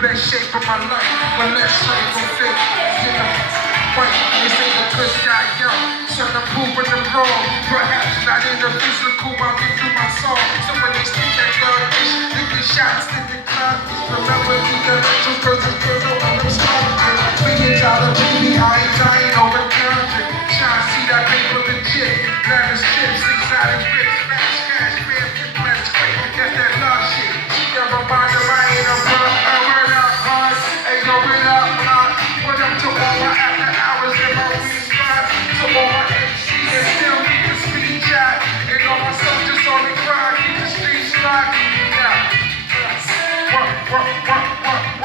best shape of my life, but let's try to fit. Right, they say the good die young, so I'm proving them wrong. Perhaps not in the physical, I'll get through my song.